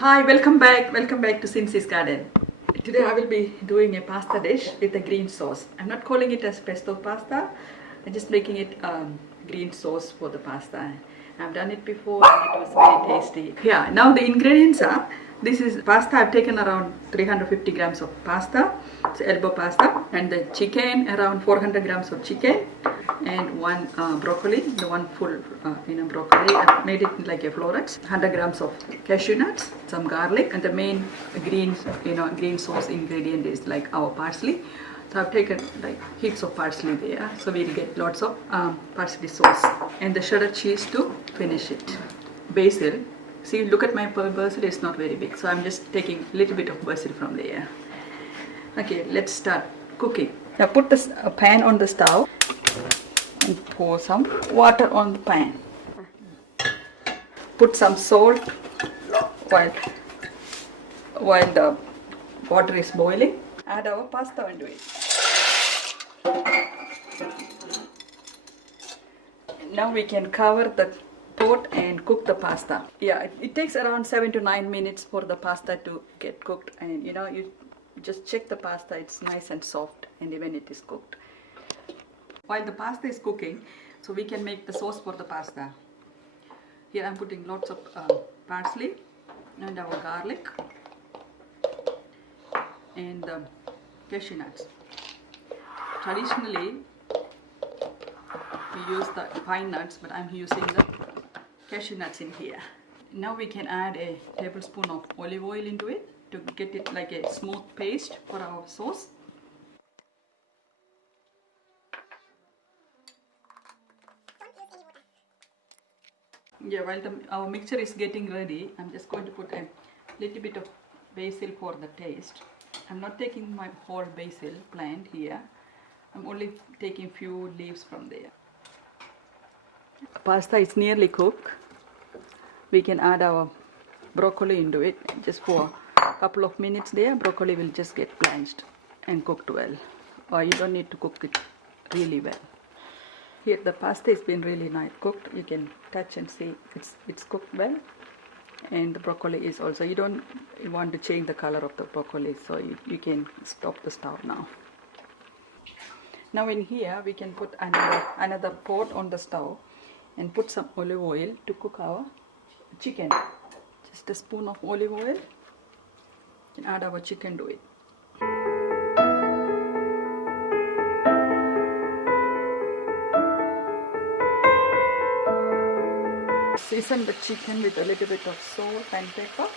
Hi, welcome back to Cincy's Garden. Today I will be doing a pasta dish with a green sauce. I'm not calling it as pesto pasta, I'm just making it green sauce for the pasta. I've done it before and it was very tasty. Yeah, now the ingredients are, this is pasta. I've taken around 350 grams of pasta, it's elbow pasta, and the chicken, around 400 grams of chicken, and one broccoli, the one full broccoli. I made it like a florets. 100 grams of cashew nuts, some garlic, and the main green sauce ingredient is like our parsley. So I've taken like heaps of parsley there, so we'll get lots of parsley sauce, and the shredded cheese to finish it. Basil. See, look at my basil, it's not very big, so I'm just taking a little bit of basil from there. Okay, let's start cooking. Now put this pan on the stove and pour some water on the pan. Put some salt while the water is boiling. Add our pasta into it. Now we can cover the pot and cook the pasta. Yeah, it takes around 7 to 9 minutes for the pasta to get cooked, and you just check the pasta, it's nice and soft, and even it is cooked. While the pasta is cooking, so we can make the sauce for the pasta. Here I'm putting lots of parsley and our garlic and cashew nuts. Traditionally we use the pine nuts, but I'm using the cashew nuts in here. Now we can add a tablespoon of olive oil into it to get it like a smooth paste for our sauce. Yeah, while our mixture is getting ready, I'm just going to put a little bit of basil for the taste. I'm not taking my whole basil plant here. I'm only taking few leaves from there. Pasta is nearly cooked. We can add our broccoli into it. Just for a couple of minutes there, broccoli will just get blanched and cooked well. Or you don't need to cook it really well. Here the pasta has been really nice cooked. You can touch and see it's cooked well. And the broccoli is also, you don't want to change the color of the broccoli, so you can stop the stove now. Now in here we can put another pot on the stove and put some olive oil to cook our chicken. Just a spoon of olive oil, and add our chicken to it. Season the chicken with a little bit of salt and pepper.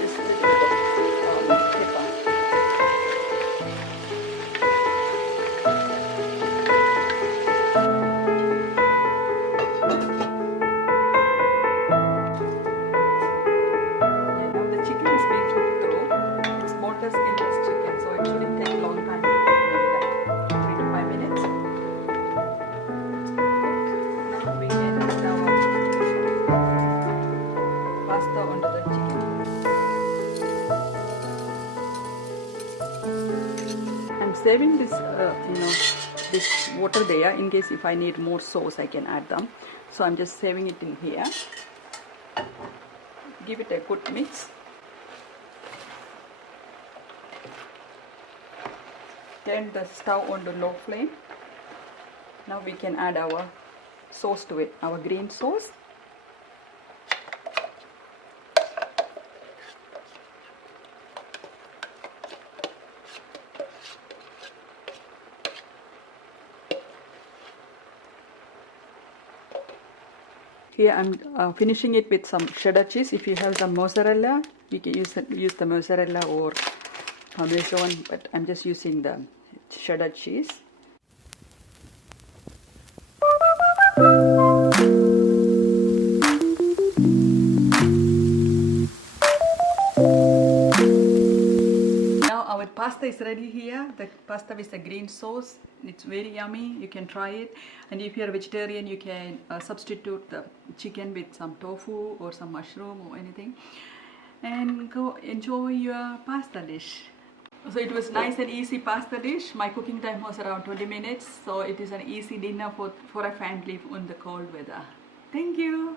Just a little bit of pepper. Yeah, now the chicken is being cooked through. It's boneless, skinless chicken, so it shouldn't take a long time to cook, maybe like 3 to 5 minutes. Now we can add our pasta onto the chicken. I'm saving this, this water there in case if I need more sauce I can add them. So I'm just saving it in here. Give it a good mix. Turn the stove on the low flame. Now we can add our sauce to it, our green sauce. Here I'm finishing it with some cheddar cheese. If you have some mozzarella, you can use the mozzarella or Parmesan, but I'm just using the cheddar cheese. Now our pasta is ready here. The pasta with the green sauce. It's very yummy. You can try it. And if you're a vegetarian, you can substitute the chicken with some tofu or some mushroom or anything. And go enjoy your pasta dish. So it was nice and easy pasta dish. My cooking time was around 20 minutes, so it is an easy dinner for a family in the cold weather. Thank you.